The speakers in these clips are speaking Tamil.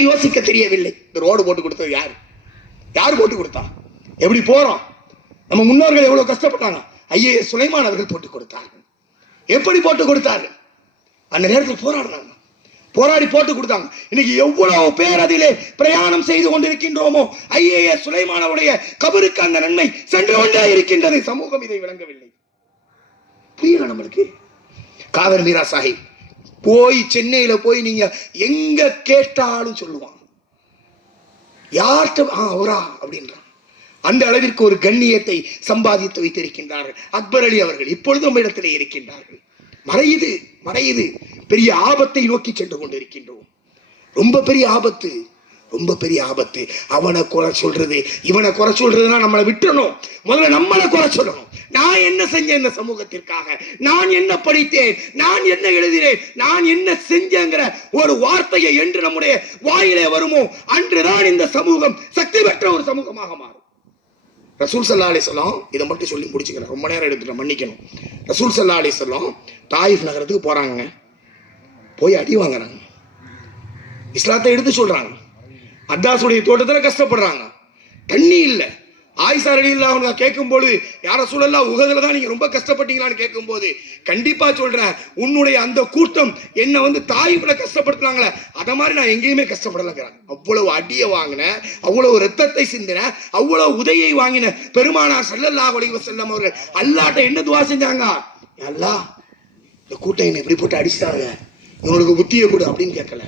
நமக்கு யோசிக்க தெரியவில்லை. இந்த ரோடு போட்டு கொடுத்தது யாரு? யாரு போட்டு கொடுத்தா? எப்படி போறோம்? நம்ம முன்னோர்கள் எவ்வளவு கஷ்டப்பட்டாங்க. ஐஏஎஸ் சுலைமான் அவர்கள் போட்டு கொடுத்தார்கள். எப்படி போட்டு கொடுத்தார்கள்? அந்த நேரத்தில் போராடினாங்க, போராடி போட்டு கொடுத்தாங்க. இன்னைக்கு எவ்வளவு பேர் அதிலே பிரயாணம் செய்து கொண்டிருக்கின்றோமோ, ஐஏஎஸ் சுலைமானுடைய கபருக்கு அந்த நன்மை சென்று கொண்டே இருக்கின்றது. சமூகம் இதை விளங்கவில்லை. புரியல நம்மளுக்கு. காதர் மீரா சாஹிப் போய் சென்னையில போய் நீங்க எங்க கேட்டாலும் சொல்லுவான், யார்கிட்ட அவரா அப்படின்றான். அந்த அளவிற்கு ஒரு கண்ணியத்தை சம்பாதித்து வைத்திருக்கின்றார்கள். அக்பர் அலி அவர்கள் இப்பொழுதும் இடத்திலே இருக்கின்றார்கள். மறையுது மறையுது. பெரிய ஆபத்தை நோக்கி சென்று கொண்டிருக்கின்றோம். ரொம்ப பெரிய ஆபத்து, ரொம்ப பெரிய ஆபத்து. அவனை குறை சொல்றது, இவனை குறை சொல்றதுன்னா நம்மளை விட்டுறணும். முதல்ல நம்மளை குறை சொல்லணும். நான் என்ன செஞ்சேன் இந்த சமூகத்திற்காக, நான் என்ன படித்தேன், நான் என்ன எழுதினேன், நான் என்ன செஞ்சேங்கிற ஒரு வார்த்தையை என்று நம்முடைய வாயிலே வருமோ அன்றுதான் இந்த சமூகம் சக்தி பெற்ற ஒரு சமூகமாக மாறும். ரசூல் ஸல்லல்லாஹு அலைஹி வஸல்லம் இதை மட்டும் சொல்லி முடிச்சுக்கிறேன், ரொம்ப நேரம் எடுத்துட்டேன், மன்னிக்கணும். ரசூல் ஸல்லல்லாஹு அலைஹி வஸல்லம் தாயிஃப் நகரத்துக்கு போறாங்க, போய் அடி வாங்குறாங்க, இஸ்லாத்தை எடுத்து சொல்றாங்க. அத்தாசுடைய தோட்டத்தில் கஷ்டப்படுறாங்க, தண்ணி இல்லை. ஆயிஷா ரலியல்லாஹு அன்ஹா கேட்கும்போது, யா ரசூலல்லாஹ் உஹதுல தான் நீங்க ரொம்ப கஷ்டப்பட்டீங்களான்னு கேட்கும்போது, கண்டிப்பா சொல்றேன், உன்னுடைய அந்த கூட்டம் என்ன தாயிஃப்ல கஷ்டப்படுத்துறாங்களே அத மாதிரி நான் எங்கேயுமே கஷ்டப்படலைங்கிறாங்க. அவ்வளவு அடியை வாங்கின, அவ்வளவு ரத்தத்தை சிந்தின, அவ்வளவு உதையை வாங்கின பெருமானார் ஸல்லல்லாஹு அலைஹி வஸல்லம் அவர்கள் அல்லாஹ்ட்ட என்ன துஆ செஞ்சாங்க? அல்லாஹ் இந்த கூட்டம் என்ன இப்படி போட்டு அடிச்சிட்டாங்க, இவங்களுக்கு புத்தியை கொடு அப்படின்னு கேட்கல.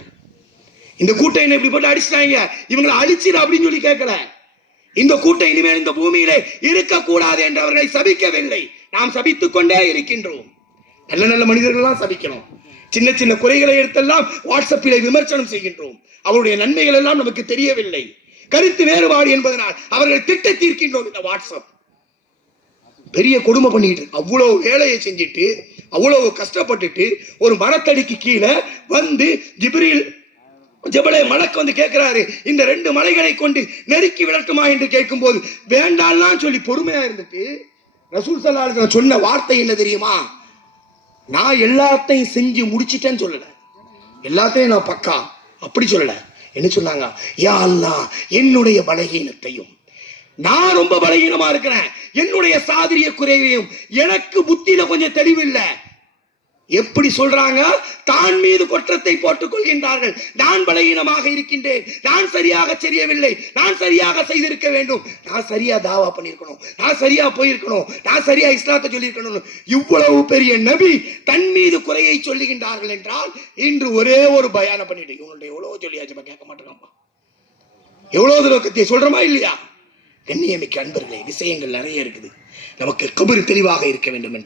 இந்த கூட்டம் என்ன இப்படி போட்டு அடிச்சிட்டாங்க, இவங்களை அழிச்சிரு அப்படின்னு சொல்லி கேட்கல. இந்த கூட்டம் இனிமேல் இந்த பூமியிலே இருக்கக்கூடாது என்று அவர்களை சபிக்கவில்லை. நாம் சபித்துக் கொண்டே இருக்கின்றோம். நல்ல நல்ல மனிதர்கள்லாம் சபிக்கிறோம். சின்ன சின்ன குறைகளை எடுத்தெல்லாம் வாட்ஸ்அப்பிலே விமர்சனம் செய்கின்றோம். அவருடைய நன்மைகள் எல்லாம் நமக்கு தெரியவில்லை. கருத்து வேறுபாடு என்பதனால் அவர்களை திட்ட தீர்க்கின்றோம். இந்த வாட்ஸ்அப் பெரிய கொடுமை பண்ணிட்டு, அவ்வளவு வேலையை செஞ்சுட்டு, அவ்வளவு கஷ்டப்பட்டுட்டு, ஒரு மரத்தடிக்கு கீழே வந்து ஜிப்ரீல் ஜபலே மலக்கு கேட்கிறாரு, இந்த 2 மலைகளை கொண்டு நெருக்கி விடட்டுமா என்று கேட்கும் போது வேண்டாம்லாம் சொல்லி பொறுமையா இருந்துட்டு ரசூல் ஸல்லல்லாஹு அலைஹி வஸல்லம் சொன்ன வார்த்தை என்ன தெரியுமா? நான் எல்லாத்தையும் செஞ்சு முடிச்சிட்டேன்னு சொல்லல, எல்லாத்தையும் நான் பக்கா அப்படி சொல்லல. என்ன சொன்னாங்க? யா அல்லாஹ், என்னுடைய பலகீனத்தையும், நான் ரொம்ப பலகீனமா இருக்கிறேன், என்னுடைய சாதிரிய குறைவையும், எனக்கு புத்தியில கொஞ்சம் தெளிவில்லை. எப்படி சொல்றாங்க? தான் மீது குற்றத்தை போட்டுக் கொள்கின்றார்கள். நான் பலகீனமாக இருக்கின்றேன், நான் சரியாக செய்யவில்லை, நான் சரியாக செய்திருக்க வேண்டும், நான் சரியா தாவா பண்ணிருக்கணும், நான் சரியா போயிருக்கணும், நான் சரியா இஸ்லாத்தை சொல்லியிருக்கணும். இவ்வளவு பெரிய நபி தன் மீது குறையை சொல்லுகின்றார்கள் என்றால், இன்று ஒரே ஒரு பயானம் பண்ணிட்டு இவங்களுடைய எவ்வளவு சொல்லியாச்சு கேட்க மாட்டேங்கப்பா. எவ்வளவு தூரத்தை சொல்றோமா இல்லையா? கண்ணியமிக்க அன்பர்களே, விஷயங்கள் நிறைய இருக்குது. நமக்கு கபர் தெளிவாக இருக்க வேண்டும் என்றால்